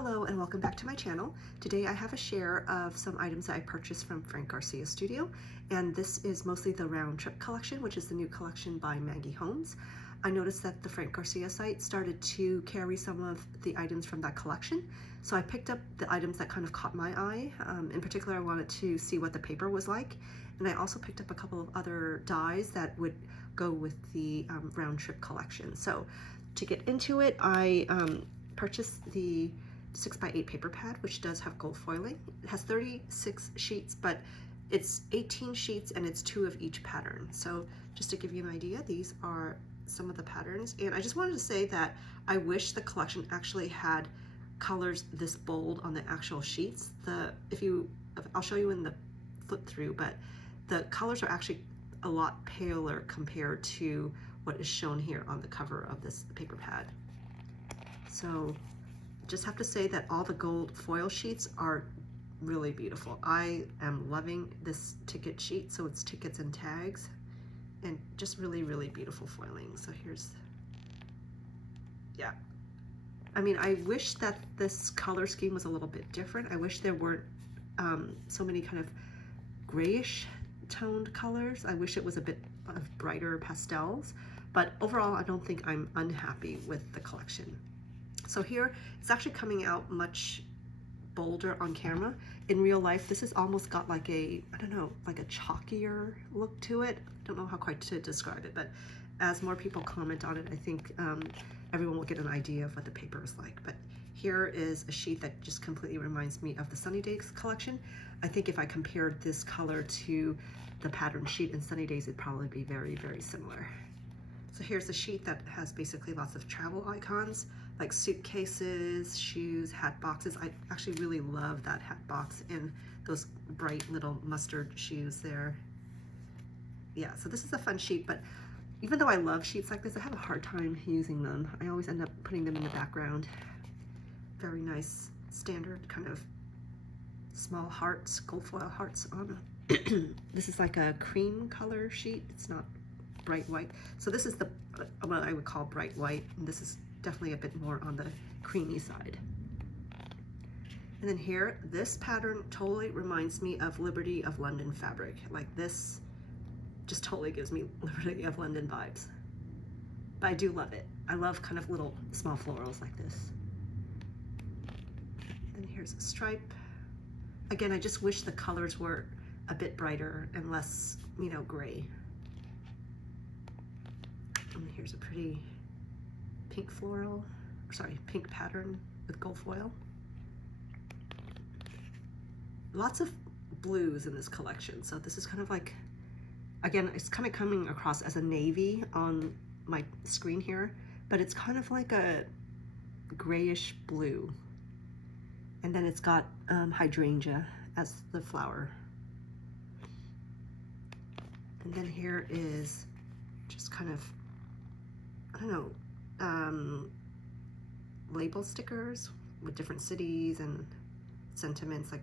Hello and welcome back to my channel. Today I have a share of some items that I purchased from Garcia Studio, and this is mostly the Round Trip collection, which is the new collection by Maggie Holmes. I noticed that the Garcia site started to carry some of the items from that collection, so I picked up the items that kind of caught my eye. In particular, I wanted to see what the paper was like, and I also picked up a couple of other dies that would go with the Round Trip collection. So to get into it, I purchased the 6x8 paper pad, which does have gold foiling. It has 36 sheets, but it's 18 sheets and it's 2 of each pattern. So just to give you an idea, these are some of the patterns. And I just wanted to say that I wish the collection actually had colors this bold on the actual sheets. I'll show you in the flip through, but the colors are actually a lot paler compared to what is shown here on the cover of this paper pad. So just have to say that all the gold foil sheets are really beautiful. I am loving this ticket sheet, so it's tickets and tags, and just really, really beautiful foiling. So yeah. I mean, I wish that this color scheme was a little bit different. I wish there weren't so many kind of grayish toned colors. I wish it was a bit of brighter pastels, but overall, I don't think I'm unhappy with the collection. So here, it's actually coming out much bolder on camera. In real life, this has almost got like a, I don't know, like a chalkier look to it. I don't know how quite to describe it, but as more people comment on it, I think everyone will get an idea of what the paper is like. But here is a sheet that just completely reminds me of the Sunny Days collection. I think if I compared this color to the pattern sheet in Sunny Days, it'd probably be very, very similar. So here's a sheet that has basically lots of travel icons, like suitcases, shoes, hat boxes. I actually really love that hat box and those bright little mustard shoes there. Yeah, so this is a fun sheet, but even though I love sheets like this, I have a hard time using them. I always end up putting them in the background. Very nice, standard kind of small hearts, gold foil hearts on them. This is like a cream color sheet. It's not bright white. So this is the what I would call bright white, and this is definitely a bit more on the creamy side. And then here, this pattern totally reminds me of Liberty of London fabric. Like this just totally gives me Liberty of London vibes. But I do love it. I love kind of little small florals like this. And here's a stripe. Again, I just wish the colors were a bit brighter and less, you know, gray. And here's a pretty pink floral, pink pattern with gold foil. Lots of blues in this collection. So this is kind of like, again, it's kind of coming across as a navy on my screen here, but it's kind of like a grayish blue. And then it's got hydrangea as the flower. And then here is just kind of, I don't know, label stickers with different cities and sentiments. Like,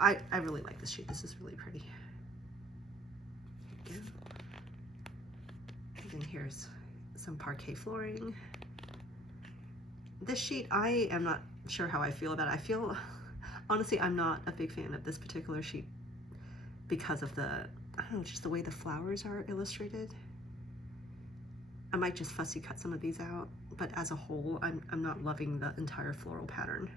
I really like this sheet. This is really pretty. There you go. And then here's some parquet flooring. This sheet, I am not sure how I feel about it. Honestly, I'm not a big fan of this particular sheet because of I don't know, just the way the flowers are illustrated. I might just fussy cut some of these out, but as a whole, I'm not loving the entire floral pattern.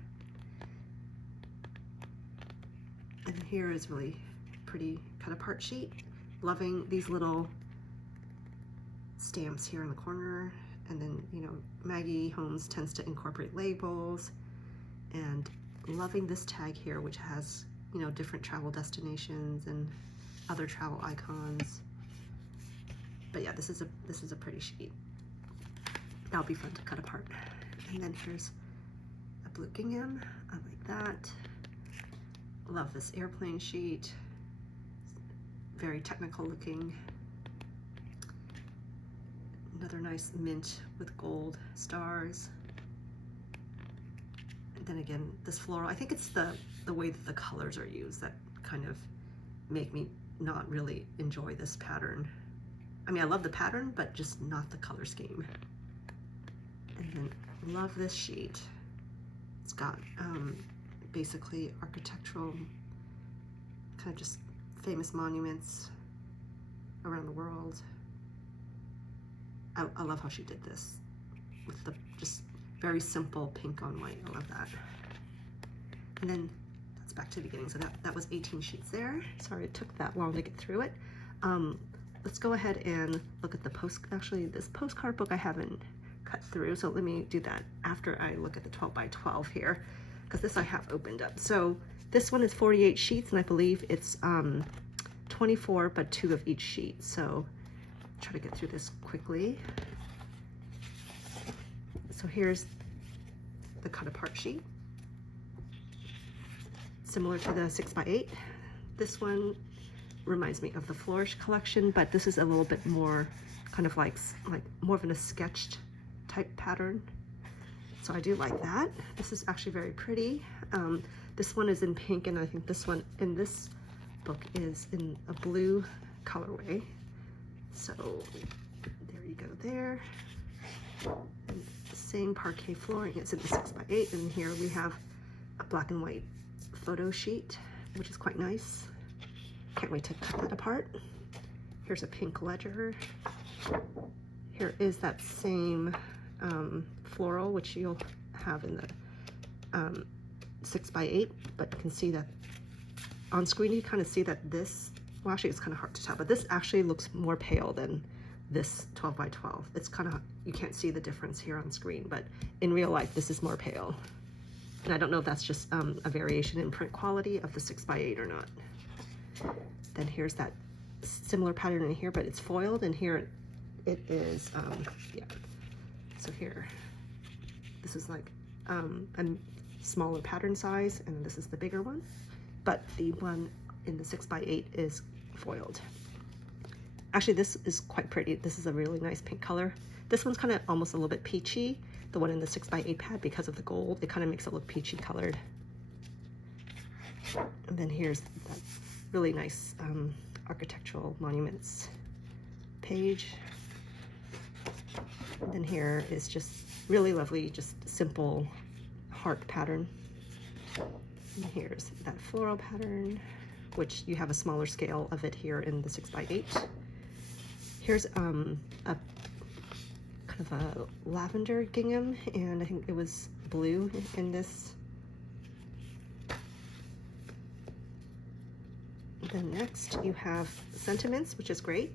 And here is really pretty cut apart sheet. Loving these little stamps here in the corner. And then, you know, Maggie Holmes tends to incorporate labels, and loving this tag here, which has, you know, different travel destinations and other travel icons. But yeah, this is a pretty sheet. That'll be fun to cut apart. And then here's a blue gingham. I like that. Love this airplane sheet. Very technical looking. Another nice mint with gold stars. And then again, this floral, I think it's the way that the colors are used that kind of make me not really enjoy this pattern. I mean, I love the pattern, but just not the color scheme. And then love this sheet. It's got basically architectural, kind of just famous monuments around the world. I love how she did this with the just very simple pink on white. I love that. And then that's back to the beginning. So that was 18 sheets there. Sorry it took that long to get through it. Let's go ahead and look at the actually this postcard book I haven't cut through, so let me do that after I look at the 12 by 12 here, because this I have opened up. So this one is 48 sheets, and I believe it's 24, but 2 of each sheet. So try to get through this quickly. So here's the cut apart sheet, similar to the 6 by 8. This one reminds me of the Flourish collection, but this is a little bit more kind of like more of a sketched type pattern. So I do like that. This is actually very pretty. This one is in pink, and I think this one in this book is in a blue colorway. So there you go there. And the same parquet flooring is in the 6 by 8, and here we have a black and white photo sheet, which is quite nice. Can't wait to cut that apart. Here's a pink ledger. Here is that same floral, which you'll have in the 6 by 8, but you can see that on screen you kind of see that this, well actually it's kind of hard to tell, but this actually looks more pale than this 12 by 12. It's kind of, you can't see the difference here on screen, but in real life this is more pale. And I don't know if that's just a variation in print quality of the 6 by 8 or not. Then here's that similar pattern in here, but it's foiled, and here it is, yeah. So here, this is like a smaller pattern size, and this is the bigger one, but the one in the 6 by 8 is foiled. Actually, this is quite pretty. This is a really nice pink color. This one's kind of almost a little bit peachy, the one in the 6 by 8 pad, because of the gold. It kind of makes it look peachy colored. And then here's that really nice architectural monuments page. And then here is just really lovely, just simple heart pattern. And here's that floral pattern, which you have a smaller scale of it here in the 6 by 8. Here's a kind of a lavender gingham, and I think it was blue in this. Then next you have sentiments, which is great,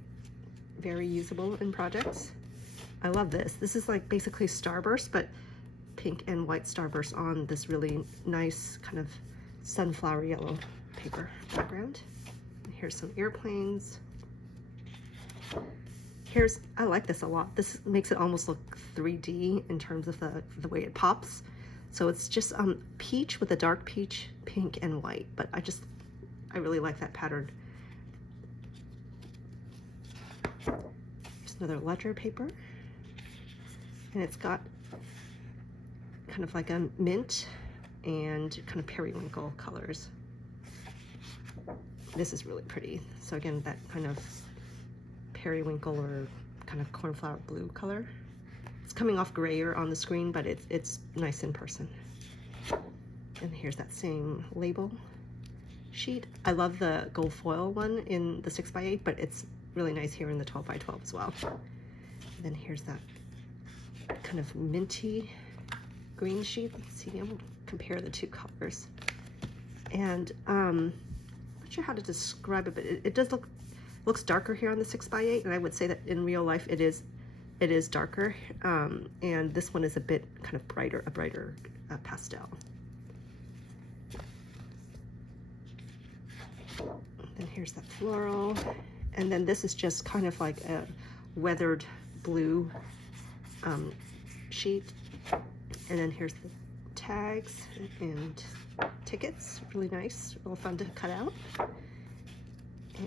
very usable in projects. I love this. This is like basically starburst, but pink and white starburst on this really nice kind of sunflower yellow paper background. Here's some airplanes. I like this a lot. This makes it almost look 3D in terms of the way it pops. So it's just peach with a dark peach, pink and white, but I really like that pattern. Here's another ledger paper, and it's got kind of like a mint and kind of periwinkle colors. This is really pretty. So again, that kind of periwinkle or kind of cornflower blue color. It's coming off grayer on the screen, but it's nice in person. And here's that same label sheet. I love the gold foil one in the 6 by 8, but it's really nice here in the 12 by 12 as well. And then here's that kind of minty green sheet. Let's see, I'm gonna compare the two colors. And I'm not sure how to describe it, but it does looks darker here on the 6 by 8, and I would say that in real life it is darker. And this one is a bit kind of brighter, a brighter pastel. And here's that floral, and then this is just kind of like a weathered blue sheet. And then here's the tags and tickets, really nice, real fun to cut out.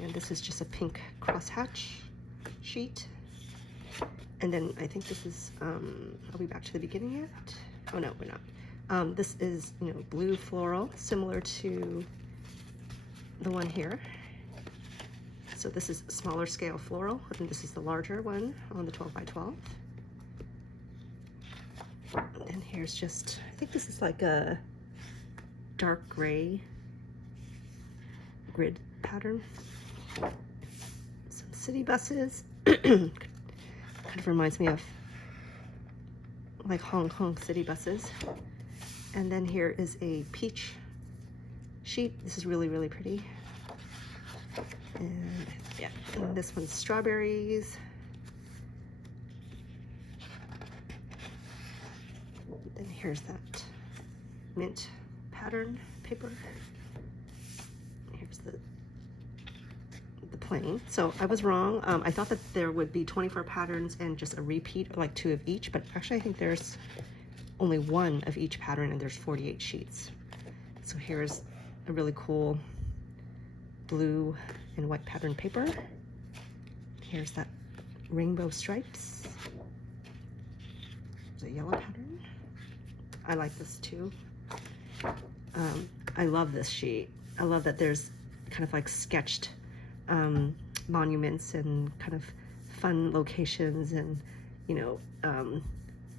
And this is just a pink crosshatch sheet. And then I think this is, are we back to the beginning yet? Oh no, we're not. This is, blue floral, similar to the one here. So this is smaller scale floral, and this is the larger one on the 12 by 12. And here's just, I think this is like a dark gray grid pattern. Some city buses. Kind of reminds me of like Hong Kong city buses. And then here is a peach sheet. This is really, really pretty. And yeah, and this one's strawberries. Then here's that mint pattern paper. Here's the plain. So I was wrong. I thought that there would be 24 patterns and just a repeat, like 2 of each, but actually I think there's only 1 of each pattern and there's 48 sheets. So here's a really cool blue and white pattern paper. Here's that rainbow stripes. There's a yellow pattern. I like this too. I love this sheet. I love that there's kind of like sketched monuments and kind of fun locations and, you know,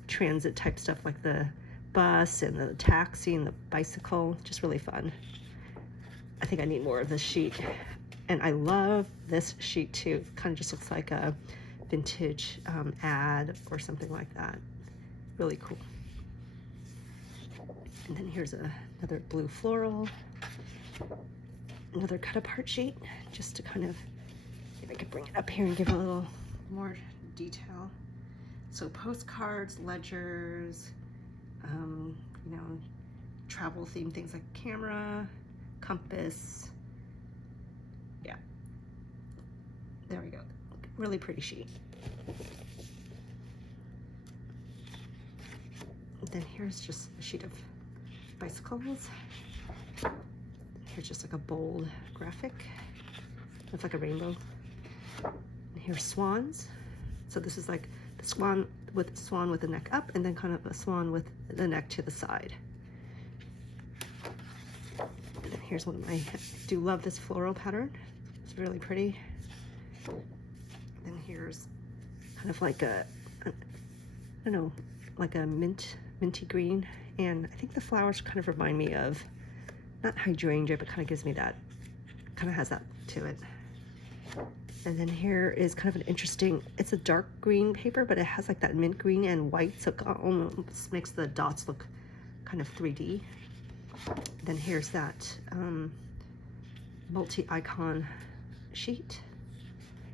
transit type stuff like the bus and the taxi and the bicycle. Just really fun. I think I need more of this sheet. And I love this sheet too. Kind of just looks like a vintage ad or something like that. Really cool. And then here's another blue floral. Another cut apart sheet, just to kind of, if I could bring it up here and give a little more detail. So postcards, ledgers, you know, travel theme things like camera, compass. Yeah, there we go. Really pretty sheet. And then here's just a sheet of bicycles. Here's just like a bold graphic. Looks like a rainbow. And here's swans. So this is like the swan with the neck up and then kind of a swan with the neck to the side. And then here's one of my, I do love this floral pattern. It's really pretty. And then here's kind of like a I don't know, like a minty green. And I think the flowers kind of remind me of, not hydrangea, but kind of gives me that, kind of has that to it. And then here is kind of an interesting, it's a dark green paper, but it has like that mint green and white, so it almost makes the dots look kind of 3D. Then here's that multi-icon sheet,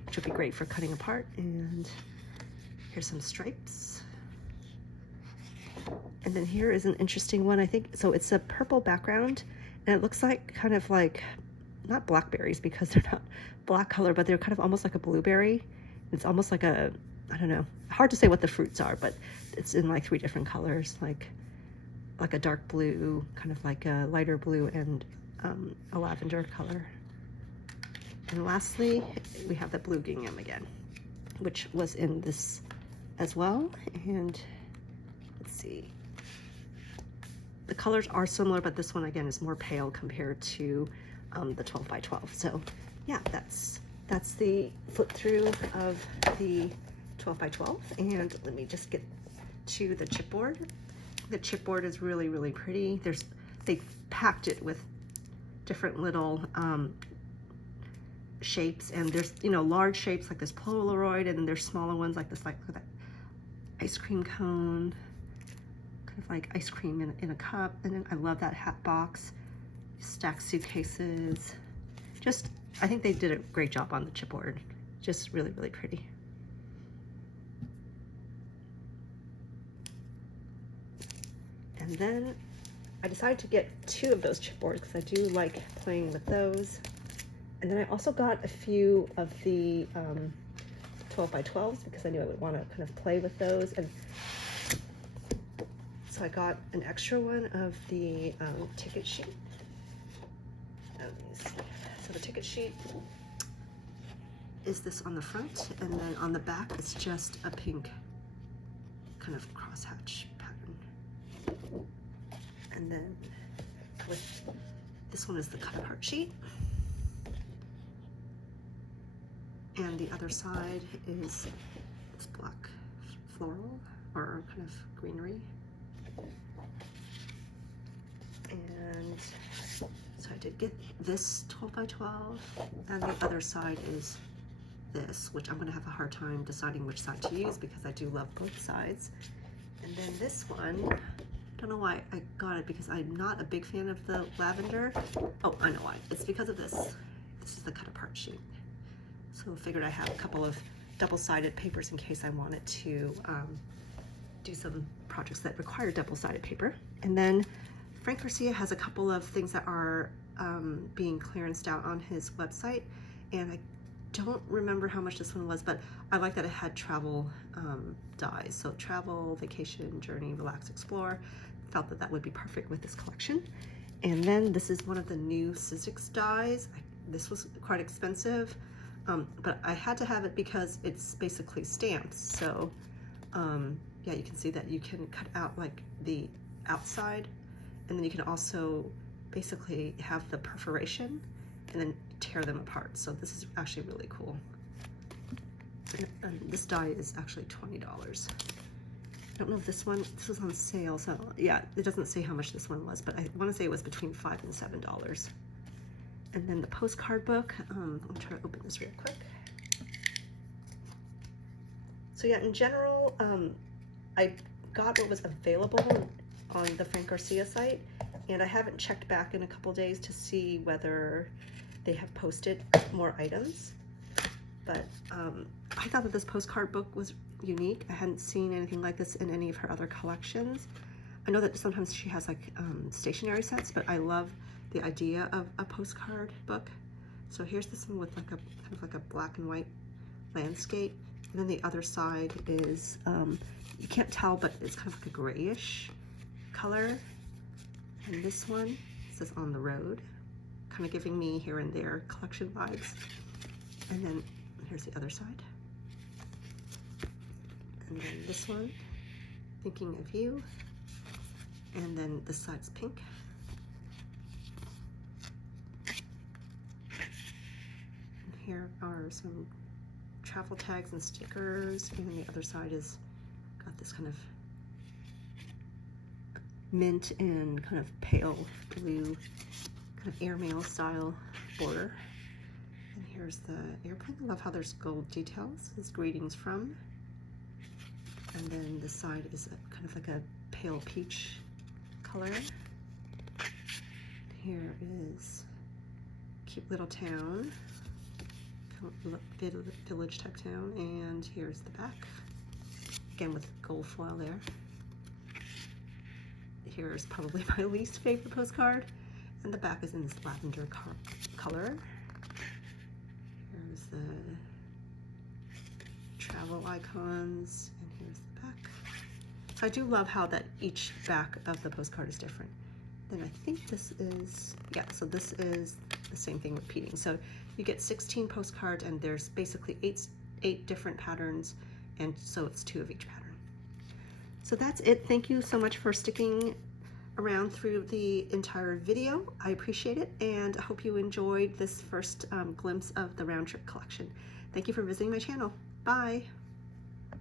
which would be great for cutting apart. And here's some stripes. And then here is an interesting one, I think. So it's a purple background, and it looks like kind of like, not blackberries because they're not black color, but they're kind of almost like a blueberry. It's almost like a, I don't know, hard to say what the fruits are, but it's in like 3 different colors, like a dark blue, kind of like a lighter blue, and a lavender color. And lastly, we have the blue gingham again, which was in this as well. And let's see. The colors are similar, but this one again is more pale compared to the 12 by 12. So yeah, that's the flip through of the 12 by 12. And let me just get to the chipboard. The chipboard is really, really pretty. They packed it with different little shapes, and there's, you know, large shapes like this Polaroid, and then there's smaller ones like this, like that ice cream cone, kind of like ice cream in a cup. And then I love that hat box, stacked suitcases. Just, I think they did a great job on the chipboard. Just really, really pretty. And then I decided to get 2 of those chipboards because I do like playing with those. And then I also got a few of the 12 by 12s because I knew I would want to kind of play with those. And so I got an extra one of the ticket sheet. So the ticket sheet is this on the front, and then on the back it's just a pink kind of crosshatch pattern. And then with this one is the cut apart sheet. And the other side is this black floral or kind of greenery did get this 12 by 12, and the other side is this, which I'm going to have a hard time deciding which side to use because I do love both sides. And then this one, don't know why I got it, because I'm not a big fan of the lavender. Oh, I know why. It's because of this. This is the cut apart sheet. So I figured I have a couple of double-sided papers in case I wanted to do some projects that require double-sided paper. And then Frank Garcia has a couple of things that are being clearanced out on his website, and I don't remember how much this one was, but I like that it had travel dies. So travel, vacation, journey, relax, explore. Felt that that would be perfect with this collection. And then this is one of the new Sizzix dies. This was quite expensive, but I had to have it because it's basically stamps. So yeah, you can see that you can cut out like the outside, and then you can also basically have the perforation and then tear them apart. So this is actually really cool. And this die is actually $20. I don't know if this was on sale, so yeah, it doesn't say how much this one was, but I want to say it was between $5 and $7. And then the postcard book, I'm trying to open this real quick. So yeah, in general, I got what was available on the Frank Garcia site, and I haven't checked back in a couple days to see whether they have posted more items. But I thought that this postcard book was unique. I hadn't seen anything like this in any of her other collections. I know that sometimes she has like stationery sets, but I love the idea of a postcard book. So here's this one with like a kind of like a black and white landscape, and then the other side is you can't tell, but it's kind of like a grayish color. And this one says on the road, kind of giving me here and there collection vibes. And then here's the other side. And then this one, thinking of you. And then this side's pink. And here are some travel tags and stickers. And then the other side is got this kind of mint and kind of pale blue, kind of airmail style border. And here's the airplane. I love how there's gold details. It's greetings from. And then this side is kind of like a pale peach color. Here is cute little town, village type town, and here's the back, again with gold foil there. Here's probably my least favorite postcard, and the back is in this lavender color. Here's the travel icons, and here's the back. So I do love how that each back of the postcard is different. Then I think this is, yeah, so this is the same thing repeating. So you get 16 postcards, and there's basically eight different patterns, and so it's 2 of each pattern. So that's it. Thank you so much for sticking around through the entire video. I appreciate it, and I hope you enjoyed this first glimpse of the Round Trip collection. Thank you for visiting my channel. Bye.